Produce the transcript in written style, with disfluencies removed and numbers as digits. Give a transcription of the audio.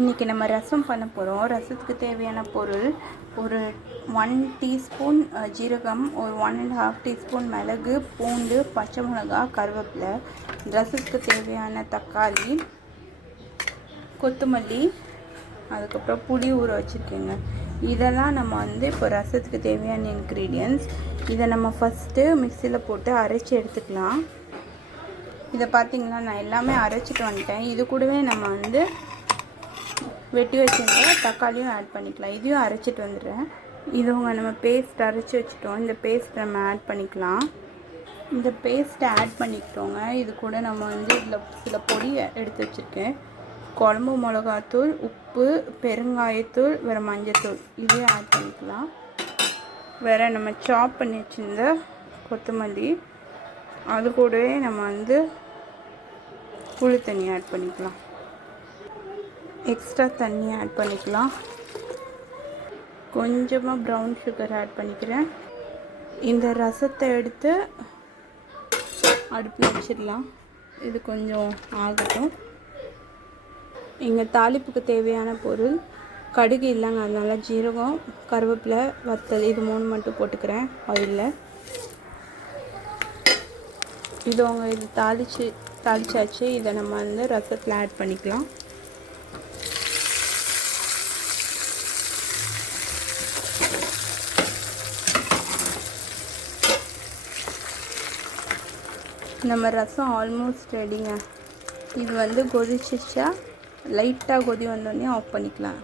இன்றைக்கி நம்ம ரசம் பண்ண போகிறோம். ரசத்துக்கு தேவையான பொருள் ஒரு 1 டீஸ்பூன் ஜீரகம், ஒரு 1.5 டீஸ்பூன் மிளகு, பூண்டு, பச்சை மிளகாய், கருவேப்பிலை, ரசத்துக்கு தேவையான தக்காளி, கொத்தமல்லி, அதுக்கப்புறம் புளி ஊற வச்சுருக்கேங்க. இதெல்லாம் நம்ம இப்போ ரசத்துக்கு தேவையான இன்க்ரீடியன்ட்ஸ். இதை நம்ம ஃபஸ்ட்டு மிக்சியில் போட்டு அரைச்சி எடுத்துக்கலாம். இதை பார்த்திங்கன்னா நான் எல்லாமே அரைச்சிட்டு வந்துட்டேன். இது கூடவே நம்ம வெட்டி வச்சுருந்த தக்காளியும் ஆட் பண்ணிக்கலாம். இதையும் அரைச்சிட்டு வந்துடுறேன். இதுவங்க நம்ம பேஸ்ட் அரைச்சி வச்சுட்டோம். இந்த பேஸ்ட் நம்ம ஆட் பண்ணிக்கலாம். இந்த பேஸ்ட்டை ஆட் பண்ணிக்கிட்டோங்க. இது கூட நம்ம இதில் சில பொடி எடுத்து வச்சுருக்கேன். குழம்பு மிளகாத்தூள், உப்பு, பெருங்காயத்தூள், வேறு மஞ்சத்தூள், இதையும் ஆட் பண்ணிக்கலாம். வேறு நம்ம சாப் பண்ணி வச்சுருந்த கொத்தமல்லி, அது கூடவே நம்ம புளி தண்ணி ஆட் பண்ணிக்கலாம். எக்ஸ்ட்ரா தண்ணி ஆட் பண்ணிக்கலாம். கொஞ்சமாக ப்ரௌன் சுகர் ஆட் பண்ணிக்கிறேன். இந்த ரசத்தை எடுத்து அடுப்பில் வச்சிடலாம். இது கொஞ்சம் ஆகட்டும். இங்கே தாளிப்புக்கு தேவையான பொருள் கடுகு இல்லைங்க, அதனால ஜீரகம், கருவேப்பிலை, வத்தல், இது 3 மட்டும் போட்டுக்கிறேன் ஆயிலில். இது தாளிச்சாச்சு. இதை நம்ம ரசத்தில் ஆட் பண்ணிக்கலாம். நம்ம ரசம் ஆல்மோஸ்ட் ரெடிங்க. இது கொதிச்சிச்சா லைட்டாக கொதி வந்தோடனே ஆஃப் பண்ணிக்கலாம்.